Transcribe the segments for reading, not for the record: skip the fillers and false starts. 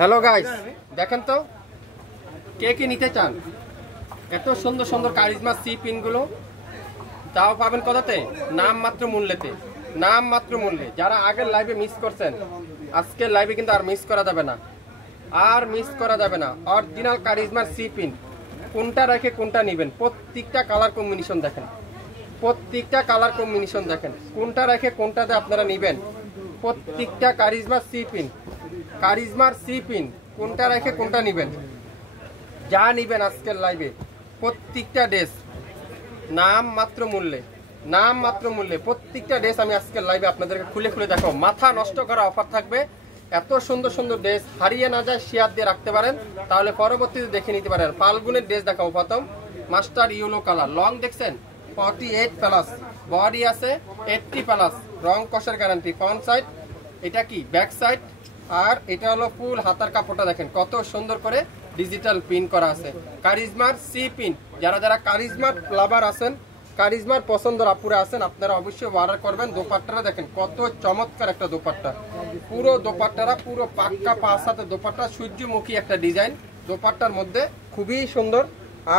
Hello guys, দেখেন তো কে কি নিতে চান। এত সুন্দর সুন্দর কারিজমা সি পিনগুলো তাও পাবেন কততে? নাম মাত্র মূল্যেতে, নাম মাত্র মূল্যে। যারা আগের লাইভে মিস করছেন, আজকের লাইভে কিন্তু আর মিস করা যাবে না, আর মিস করা যাবে না। অরিজিনাল কারিজমার সি পিন, কোনটা রেখে কোনটা নেবেন। প্রত্যেকটা কালার কম্বিনেশন দেখেন, প্রত্যেকটা কালার কম্বিনেশন দেখেন, কোনটা রেখে কোনটাতে আপনারা নেবেন। প্রত্যেকটা কারিজমার সি পিন, কারিজমার সি পিন, কোনটা রেখে কোনটা নেবেন। যা নেবেন আজকের লাইভে প্রত্যেকটা ড্রেস নাম মাত্র মূল্যে, নাম মাত্র মূল্যে। প্রত্যেকটা ড্রেস আমি আজকের লাইভে আপনাদেরকে খুলে খুলে দেখাবো। মাথা নষ্ট করা অফার থাকবে। এত সুন্দর সুন্দর ড্রেস হারিয়ে না যায়, শেয়ার দিয়ে রাখতে পারেন, তাহলে পরবর্তীতে দেখে নিতে পারেন। ফাল্গুনের ড্রেস দেখাবো। প্রথম মাস্টার ইয়েলো কালার, লং দেখছেন 48 প্লাস, বডি আছে 80 প্লাস, রং কষের গ্যারান্টি। ফ্রন্ট সাইড, এটা কি ব্যাক সাইড, আর এটা হলো ফুল হাতার কাপড়টা দেখেন কত সুন্দর করে ডিজিটাল পিন করা আছে। কারিজমার সি পিন, যারা যারা কারিজমার লাভার আছেন, কারিজমার পছন্দের আপুরা আছেন, আপনারা অবশ্যই অর্ডার করবেন। দোপাট্টারা দেখেন কত চমৎকার একটা দোপাট্টা, পুরো দোপাট্টারা পুরো পাক্কা 5 হাতের দোপাট্টা, সূর্যমুখী একটা ডিজাইন দোপাট্টার মধ্যে, খুবই সুন্দর।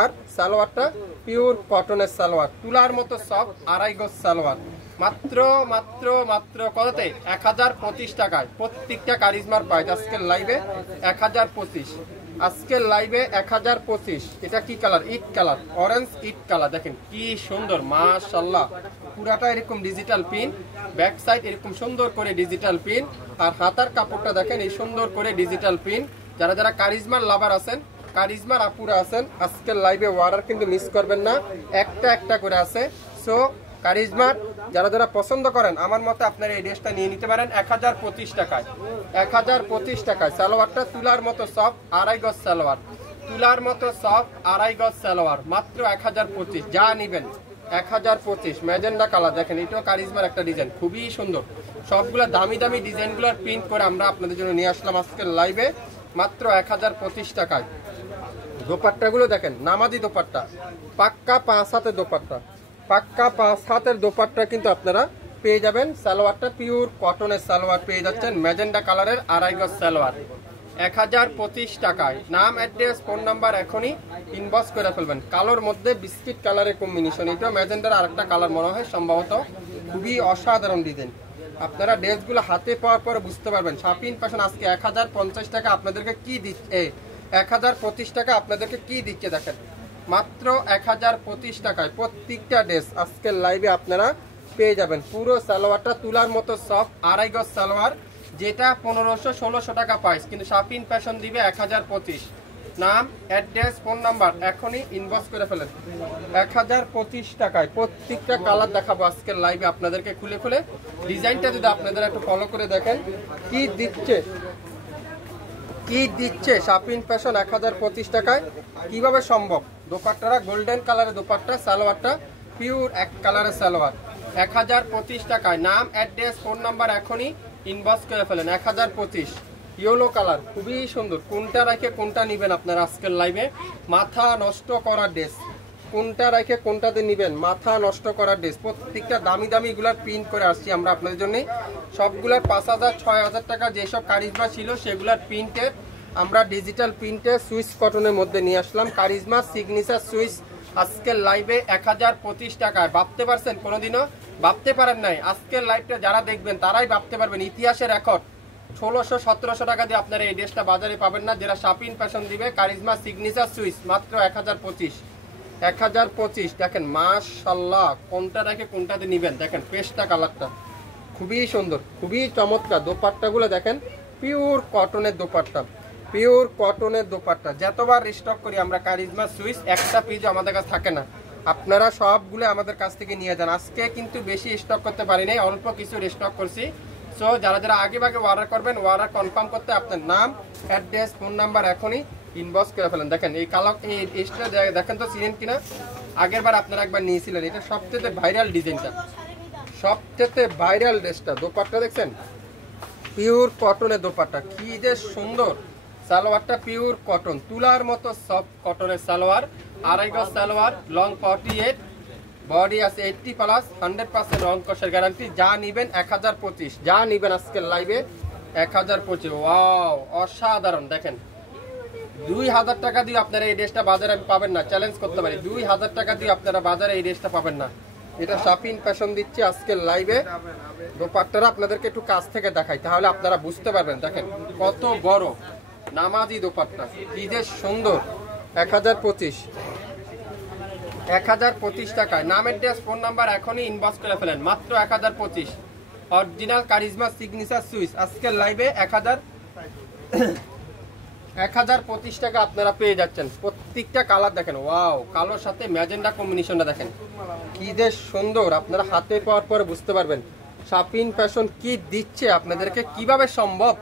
আর সালোয়ারটা পিওর কটনের সালোয়ার, তুলার মতো সফট, 2.5 গজ সালোয়ার। মাত্র মাত্র মাত্র কততে? 1025 টাকায় প্রত্যেকটা কারিজমার প্রাইস আজকের লাইভে 1025, আজকের লাইভে 1025। এটা কি কালার? ইট কালার, অরেঞ্জ ইট কালার। দেখেন কি সুন্দর, মাশাআল্লাহ। পুরাটা এরকম ডিজিটাল পিন, ব্যাক সাইড এরকম সুন্দর করে ডিজিটাল পিন, আর হাতার কাপড়টা দেখেন এই সুন্দর করে ডিজিটাল পিন। যারা যারা কারিজমার লাভার আছেন, কারিজমার আপুরা আছেন, আজকের লাইভে অর্ডার কিন্তু মিস করবেন না, একটা একটা করে আছে। সো কারিজমার যারা যারা পছন্দ করেন, আমার মতে আপনারা এই ড্রেসটা নিয়ে নিতে পারেন 1025 টাকায়। 1025 টাকায় সালোয়ারটা তুলার মতো সফট, 2.5 গজ সালোয়ার, তুলার মতো সফট, 2.5 গজ সালোয়ার, মাত্র 1025। যা নিবেন 1025। ম্যাজেন্ডা কালার দেখেন, এটাও কারিজমার একটা ডিজাইন, খুবই সুন্দর। সবগুলো দামি দামি ডিজাইনগুলোর প্রিন্ট করে আমরা আপনাদের জন্য নিয়ে আসলাম আজকের লাইভে মাত্র 1025 টাকায়। দোপাট্টাগুলো দেখেন, নামাজি দোপাট্টা, পাক্কা 5 হাতের দোপাট্টা, পাক্কা 5 হাতের দোপাট্টা কিন্তু আপনারা পেয়ে যাবেন। সালোয়ারটা পিওর কটনের সালোয়ার পেয়ে যাচ্ছেন, ম্যাজেন্ডা কালারের 2.5 গজ সালোয়ার, 1025 টাকায়। নাম, অ্যাড্রেস, ফোন নাম্বার এখনই ইনবক্স করে ফেলবেন। কালোর মধ্যে বিস্কিট কালারের কম্বিনেশন, এটা ম্যাজেন্ডার আরেকটা কালার মনে হয় সম্ভবত। খুবই অসাধারণ ডিজাইন। আপনারা ড্রেসগুলো হাতে পাওয়ার পরে বুঝতে পারবেন। শাপিন ফ্যাশন আজকে 1050 টাকা আপনাদেরকে কি দিচ্ছে, 1025 টাকা আপনাদেরকে কি দিচ্ছে দেখেন, মাত্র 1025 টাকায় প্রত্যেকটা ড্রেস আজকের লাইভে আপনারা পেয়ে যাবেন। পুরো সালোয়ারটা তুলার মতো সফট, 2.5 গজ সালোয়ার, যেটা 1500-1600 টাকা প্রাইস, কিন্তু শাপিন ফ্যাশন দিবে 1025। নাম, অ্যাড্রেস, ফোন নাম্বার এখনই ইনবক্স করে ফেলেন। 1025 টাকায় প্রত্যেকটা কালার দেখাবো আজকের লাইভে আপনাদেরকে খুলে খুলে। ডিজাইনটা যদি আপনারা একটু ফলো করে দেখেন কি দিচ্ছে, কি দিচ্ছে শাপিন ফ্যাশন 1025 টাকায়, কিভাবে সম্ভব। দোপাট্টারা গোল্ডেন কালারের দোপাট্টা, সালোয়ারটা পিওর এক কালারের সালোয়ার, 1025 টাকায়। নাম, অ্যাড্রেস, ফোন নাম্বার এখনই ইনবক্স করে ফেলেন। 1025 ইয়েলো কালার, খুবই সুন্দর। কোনটা রেখে কোনটা নেবেন আপনারা আজকের লাইভে, মাথা নষ্ট করার ড্রেস, কোনটা রেখে কোনটাতে নেবেন, মাথা নষ্ট করার ড্রেস। প্রত্যেকটা দামি দামি গুলার প্রিন্ট করে আসছি আমরা আপনাদের জন্য। সবগুলার 5000-6000 টাকা যেসব কারিজমা ছিল সেগুলার প্রিন্টের আমরা ডিজিটাল প্রিন্টে সুইস কটনের মধ্যে নিয়ে আসলাম। কারিজমা সিগনেচার সুইস আজকের লাইভে 1025 টাকায়। ভাবতে পারছেন? কোনোদিনও ভাবতে পারেন নাই। আজকের লাইভটা যারা দেখবেন তারাই ভাবতে পারবেন। ইতিহাসের রেকর্ড, 1600-1700 টাকা দিয়ে আপনারা এই ড্রেসটা বাজারে পাবেন না, যেটা শাপিন ফ্যাশন দিবে। কারিজমা সিগনেচার সুইস মাত্র 1025, 1025। দেখেন মাশাআল্লাহ, কোনটা রেখে কোনটাতে নেবেন দেখেন। পেস্টা কালারটা খুবই সুন্দর, খুবই চমৎকার। দোপাট্টাগুলো দেখেন, পিওর কটনের দোপাট্টা, পিওর কটনের দোপাট্টা। যতবার রিস্টক করি আমরা কারিজমা সুইস, একটা পিস আমাদের কাছে থাকে না, আপনারা সবগুলো আমাদের কাছ থেকে নিয়ে যান। আজকে কিন্তু বেশি স্টক করতে পারি নাই, অল্প কিছু রিস্টক করছি। সো যারা যারা আগে ভাগে অর্ডার করবেন, অর্ডার কনফার্ম করতে আপনার নাম, অ্যাড্রেস, ফোন নাম্বার এখনই ইনবক্স করে ফেলেন। দেখেন এই কালার, এই ড্রেসটা দেখেন তো চিনেন কিনা। আগের বার আপনারা একবার নিয়েছিলেন, এটা সবচেয়ে ভাইরাল ডিজাইনটা, সবচেয়ে ভাইরাল ড্রেসটা। দোপাট্টা দেখছেন, পিওর কটনের দোপাট্টা, কি যে সুন্দর। সালোয়ারটা পিওর কটন, তুলার মতো সফট কটনের সালোয়ার, 2.5 গজ সালোয়ার, লং 48, বডি আছে 80 প্লাস, 100% রং কষের গ্যারান্টি। যা নিবেন 1025, যা নিবেন আজকের লাইভে 1025। ওয়াও, অসাধারণ। দেখেন 2000 টাকা দিয়ে আপনারা এই ড্রেসটা বাজারে পাবেন না, চ্যালেঞ্জ করতে পারি। 2000 টাকা দিয়ে আপনারা বাজারে এই ড্রেসটা পাবেন না। এটা শাপিন ফ্যাশন দিচ্ছে আজকের লাইভে। দোপাট্টাটা আপনাদেরকে একটু কাছ থেকে দেখাই, তাহলে আপনারা বুঝতে পারবেন। দেখেন কত বড় নামাজি দোপাট্টা, কি যে সুন্দর। 1025 টাকায় নামের ড্রেস, ফোন নাম্বার এখনই ইনবক্স করে ফেলেন। মাত্র 1025। অরিজিনাল কারিজমা সিগনেচার সুইস আজকের লাইভে 1025 টাকা আপনারা পেয়ে যাচ্ছেন। প্রত্যেকটা কালার দেখেন, ওয়াও, কালোর সাথে ম্যাজেন্ডা কম্বিনেশনটা দেখেন কি যে সুন্দর। আপনারা হাতে পাওয়ার পরে বুঝতে পারবেন শাপিন ফ্যাশন কি দিচ্ছে আপনাদেরকে, কিভাবে সম্ভব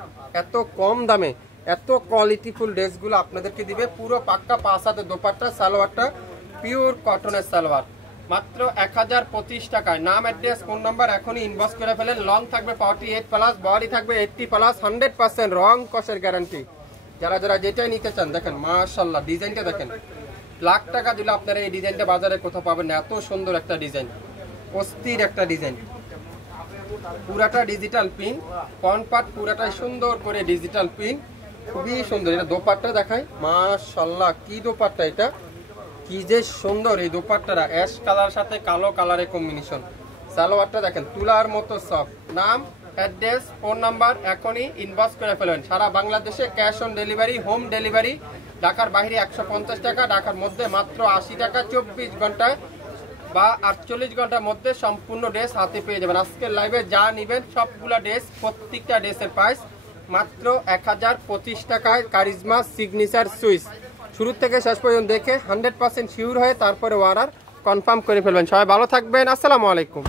এত কম দামে এত কোয়ালিটিফুল ড্রেসগুলো আপনাদেরকে দিবে। পুরো পাক্কা 5 হাতে দোপাট্টা, সালোয়ারটা পিওর কটনের সালোয়ার, মাত্র 1025 টাকায়। নাম, অ্যাড্রেস, ফোন নাম্বার এখনই ইনবক্স করে ফেলেন। লং থাকবে 48+, বডি থাকবে 80+, 100% রং কষের গ্যারান্টি। যারা যারা যেটাই নিতে চান দেখেন মাশাআল্লাহ, ডিজাইনটা দেখেন। লাখ টাকা দিলে আপনারা এই ডিজাইনটা বাজারে কোথাও পাবেন না। এত সুন্দর একটা ডিজাইন, অস্থির একটা ডিজাইন। পুরাটা ডিজিটাল প্রিন্ট, ফ্রন্ট পার্ট পুরাটাই সুন্দর করে ডিজিটাল প্রিন্ট, খুবই সুন্দর। এটা দোপাট্টা দেখাই, মাশাআল্লাহ কি দোপাট্টা, এটা কি যে সুন্দর। এই দোপাট্টাটা অ্যাশ কালার সাথে কালো কালারের কম্বিনেশন। সালোয়ারটা দেখেন তুলার মতো সফট। নাম, অ্যাড্রেস, ফোন নাম্বার এখনই ইনবক্স করে ফেলবেন। সারা বাংলাদেশে cash on delivery, home delivery. ঢাকার বাইরে 150 টাকা, ঢাকার মধ্যে মাত্র 80 টাকা। 24 ঘন্টায় বা 48 ঘন্টার মধ্যে সম্পূর্ণ ড্রেস হাতে পেয়ে যাবেন। আজকের লাইভে যা নেবেন সবগুলা ড্রেস, প্রত্যেকটা ড্রেসের প্রাইস মাত্র 1025 টাকায়। কারিজমা সিগনেচার সুইস শুরু থেকে শেষ পর্যন্ত দেখে 100% শিওর হয়ে তারপরে অর্ডার কনফার্ম করে ফেলবেন। সবাই ভালো থাকবেন, আসসালামু আলাইকুম।